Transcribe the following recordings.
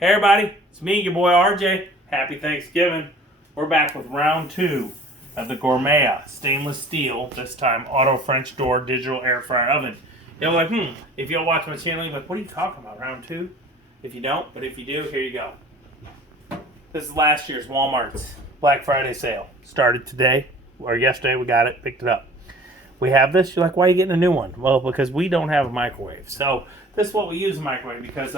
Hey everybody, it's me, your boy RJ. Happy Thanksgiving. We're back with round 2 of the Gourmia stainless steel, this time auto French door digital air fryer oven. You're like, if you'll watch my channel, you're like, what are you talking about, round 2? If you don't, but if you do, here you go. This is last year's Walmart's Black Friday sale. Started today, or yesterday, we got it, picked it up. We have this, you're like, why are you getting a new one? Well, because we don't have a microwave. So this is what we use a microwave because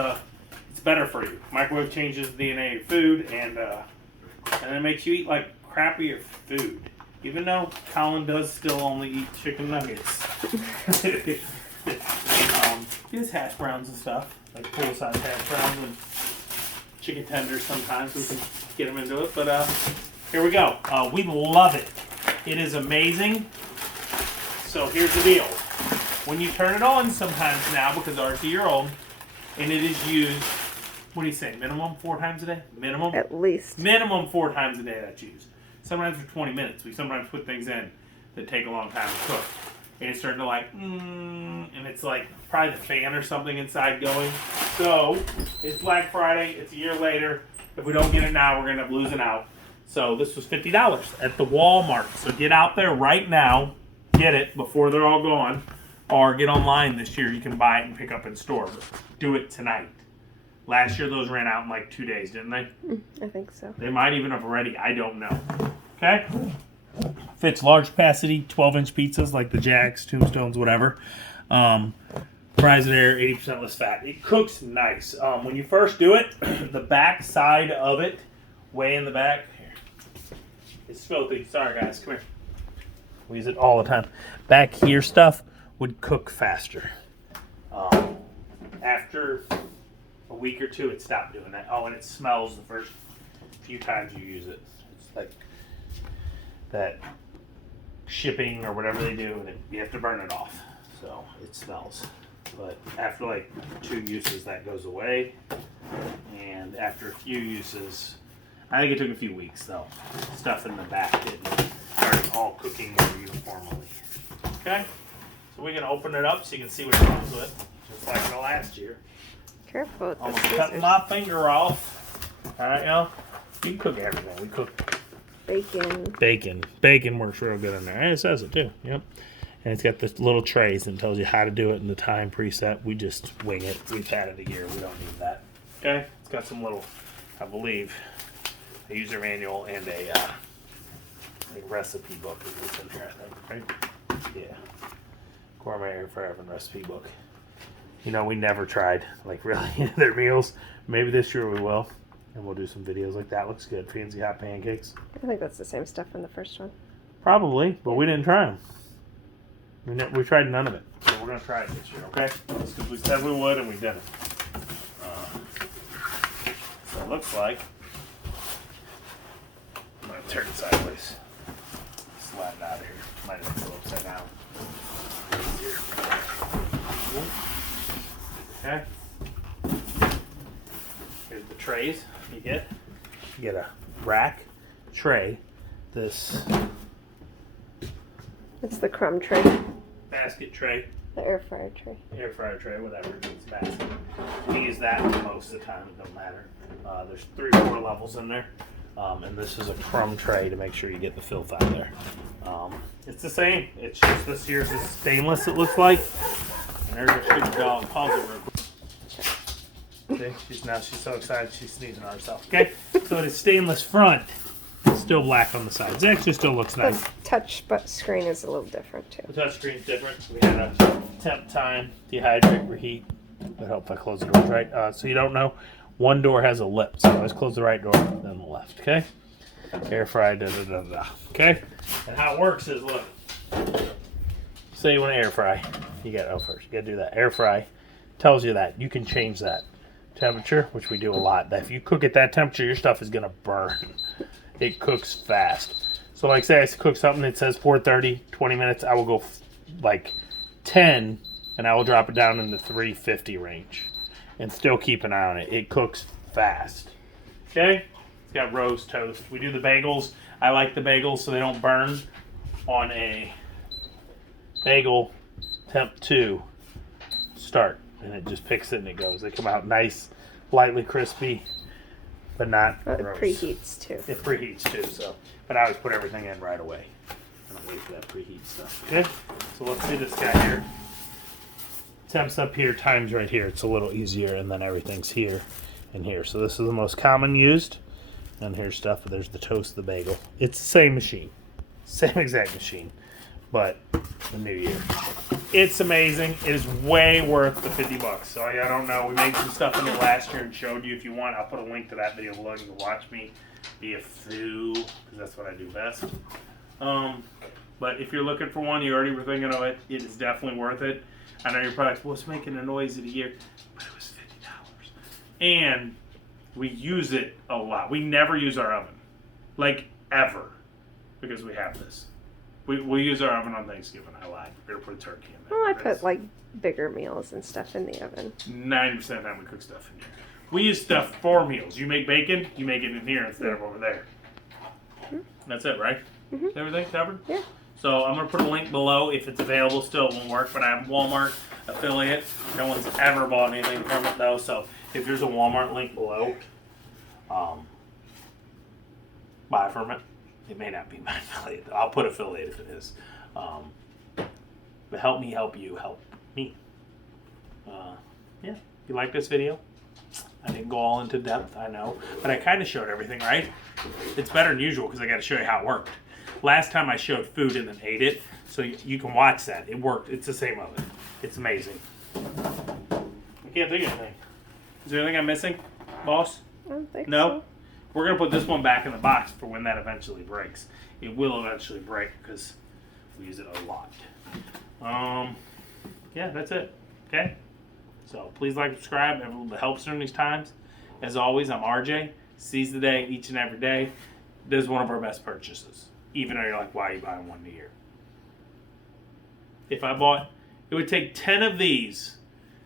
it's better for you. Microwave changes the DNA of your food and it makes you eat like crappier food. Even though Colin does still only eat chicken nuggets. He has hash browns and stuff, like full-size hash browns and chicken tenders sometimes. We can get them into it, but here we go. We love it. It is amazing. So here's the deal. When you turn it on sometimes now, because ours 2-year-old, and it is used, what do you say, minimum 4 times a day? Minimum? At least. Minimum 4 times a day that's used. Sometimes for 20 minutes. We sometimes put things in that take a long time to cook. And it's starting to like, and it's like probably the fan or something inside going. So, it's Black Friday, it's a year later. If we don't get it now, we're going to end up losing out. So, this was $50 at the Walmart. So, get out there right now, get it before they're all gone. Or get online this year, you can buy it and pick up in store. Do it tonight. Last year, those ran out in like 2 days, didn't they? I think so. They might even have already. I don't know. Okay? Fits large capacity, 12-inch pizzas like the Jacks, Tombstones, whatever. Fries in there, 80% less fat. It cooks nice. When you first do it, the back side of it, way in the back, here, it's filthy. Sorry, guys. Come here. We use it all the time. Back here stuff would cook faster. After a week or 2, it stopped doing that. Oh, and it smells the first few times you use it. It's like that shipping or whatever they do, and you have to burn it off. So it smells. But after like 2 uses, that goes away. And after a few uses, I think it took a few weeks though. Stuff in the back didn't start all cooking more uniformly. Okay? So we can open it up so you can see what it comes with, just like the last year. Careful with the Almost scissors. cut my finger off. Alright, y'all. You can cook everything. We cook Bacon. Bacon works real good in there. And it says it too. Yep. And it's got the little trays and tells you how to do it in the time preset. We just wing it. We've had it a year. We don't need that. Okay? It's got some little, I believe, a user manual and a recipe book is what's in here, I think. Right? Yeah. Gourmet air fryer oven recipe book. You know, we never tried, like, really their meals. Maybe this year we will. And we'll do some videos like that. Looks good. Fancy hot pancakes. I think that's the same stuff from the first one. Probably, but we didn't try them. We tried none of it. So we're going to try it this year, okay? Just because we said we would and we didn't. So it looks like... I'm going to turn it sideways. Slide it out of here. Might have to go upside down. Okay. Here's the trays you get. You get a rack, tray, this It's the crumb tray. basket tray, The air fryer tray. air fryer tray, whatever. It's basket. You use that most of the time. It don't matter. There's 3 or 4 levels in there. And this is a crumb tray to make sure you get the filth out of there. It's the same. It's just this here's is stainless, it looks like. And there's a stupid dog. Pause it real quick. See? She's so excited she's sneezing on herself. Okay? So it is stainless front. Still black on the sides. It actually still looks nice. The touch screen is a little different too. The touch screen's different. We had a temp time, dehydrate, reheat. I hope I close the doors right. So you don't know, one door has a lip. So always close the right door, then the left. Okay? Air fry, Okay? And how it works is, look. Say you want to air fry. You got first. You got to do that. Air fry tells you that. You can change that temperature, which we do a lot. That if you cook at that temperature, your stuff is going to burn. It cooks fast. So like say I cook something that says 430, 20 minutes, I will go like 10 and I will drop it down in the 350 range and still keep an eye on it. It cooks fast. Okay? It's got roast toast. We do the bagels. I like the bagels so they don't burn on a bagel temp 2 start. And it just picks it and it goes. They come out nice lightly crispy, but not It gross. preheats too. It preheats too, so. But I always put everything in right away. I don't wait for that preheat stuff. Okay? So let's see this guy here. Temps up here, times right here. It's a little easier, and then everything's here and here. So this is the most common used. And here's stuff. There's the toast, the bagel. It's the same machine. Same exact machine. But the new year. It's amazing. It is way worth the 50 bucks. So I don't know. We made some stuff in it last year and showed you. If you want, I'll put a link to that video below. You can watch me be a fool, because that's what I do best. But if you're looking for one, you already were thinking of it, it is definitely worth it. I know your product's what's making a noise of the year, but it was $50. And we use it a lot. We never use our oven. Like, ever. Because we have this. We use our oven on Thanksgiving. I lied. We're going to put a turkey in there. Well, I put like bigger meals and stuff in the oven. 90% of the time we cook stuff in here. We use stuff for meals. You make bacon, you make it in here instead of over there. That's it, right? Is everything covered? Yeah. So I'm going to put a link below. If it's available, still it won't work, but I'm Walmart affiliate. No one's ever bought anything from it, though. So if there's a Walmart link below, buy from it. It may not be my affiliate. I'll put affiliate if it is. But help me help you help me. Yeah. You like this video? I didn't go all into depth, I know. But I kind of showed everything, right? It's better than usual because I got to show you how it worked. Last time I showed food and then ate it, so you can watch that. It worked. It's the same oven. It's amazing. I can't think of anything. Is there anything I'm missing, boss? I don't think No? so. We're going to put this one back in the box for when that eventually breaks. It will eventually break because we use it a lot. Yeah, that's it. Okay? So please like, subscribe. It helps during these times. As always, I'm RJ. Seize the day each and every day. This is one of our best purchases. Even though you're like, why are you buying one a year? If I bought, it would take 10 of these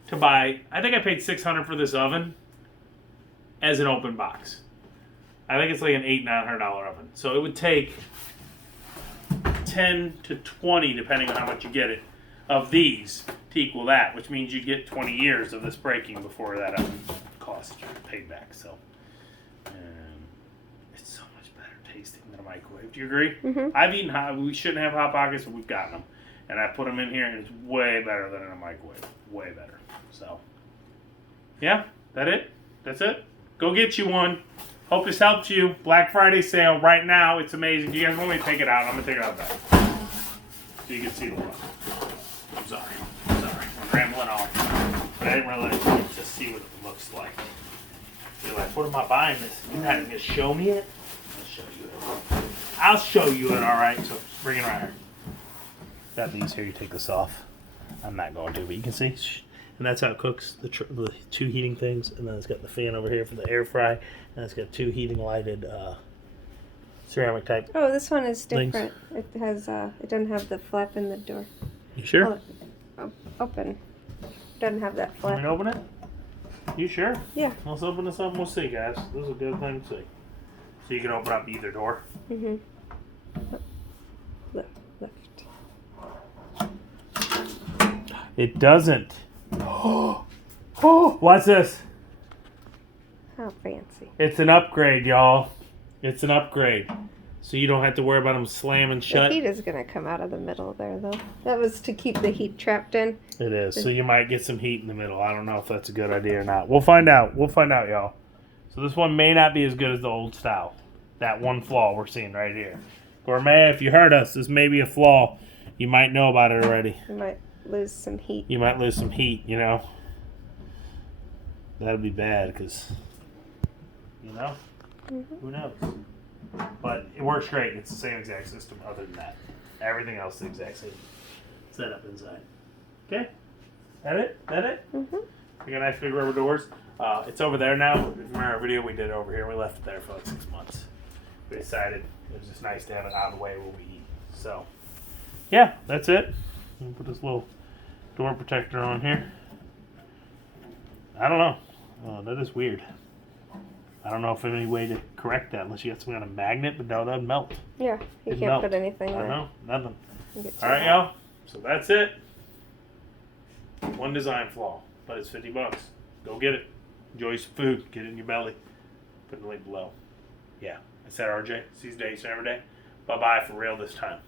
to buy, I think I paid $600 for this oven as an open box. I think it's like an $800-900 oven. So it would take 10 to 20, depending on how much you get it, of these to equal that, which means you get 20 years of this breaking before that oven cost paid back. So it's so much better tasting than a microwave. Do you agree? I've eaten hot. We shouldn't have Hot Pockets, but we've gotten them, and I put them in here, and it's way better than in a microwave. Way better. So yeah, that it. That's it. Go get you one. Hope this helps you. Black Friday sale right now. It's amazing. Do you guys want me to take it out? I'm going to take it out back. So you can see the look. I'm sorry. I'm rambling off. But I didn't really just see what it looks like. You're like, what am I buying this? You not even going to show me it? I'll show you it. I'll show you it, alright? So bring it around here. Got these here. You take this off. I'm not going to, but you can see. And that's how it cooks, the two heating things. And then it's got the fan over here for the air fry. And it's got two heating lighted ceramic type. Oh, this one is different. Things. It has, it doesn't have the flap in the door. You sure? Open. Doesn't have that flap. Want me to open it? You sure? Yeah. Let's open this up and we'll see, guys. This is a good thing to see. So you can open up either door. Lift. It doesn't. Oh, what's this? How fancy. It's an upgrade, y'all. It's an upgrade. So you don't have to worry about them slamming shut. The heat is going to come out of the middle there, though. That was to keep the heat trapped in. It is. So you might get some heat in the middle. I don't know if that's a good idea or not. We'll find out. We'll find out, y'all. So this one may not be as good as the old style. That one flaw we're seeing right here. Gourmet, if you heard us, this may be a flaw. You might know about it already. You might lose some heat. You might lose some heat, you know. That'd be bad because, you know, who knows? But it works great. It's the same exact system other than that. Everything else is the exact same setup inside. Okay? That it? We got nice big rubber doors. It's over there now. If you remember our video, we did it over here. We left it there for like 6 months. We decided it was just nice to have it out of the way when we eat. So, yeah, that's it. Put this little door protector on here. I don't know. That is weird. I don't know if there's any way to correct that unless you got some kind of magnet, but no, that would melt. Yeah, you It'd can't melt. put anything I there. know, nothing. Get All right, y'all. So that's it. One design flaw, but it's $50. Go get it. Enjoy some food. Get it in your belly. Put the link below. Yeah. I said RJ. Seize the day, every day. Bye-bye for real this time.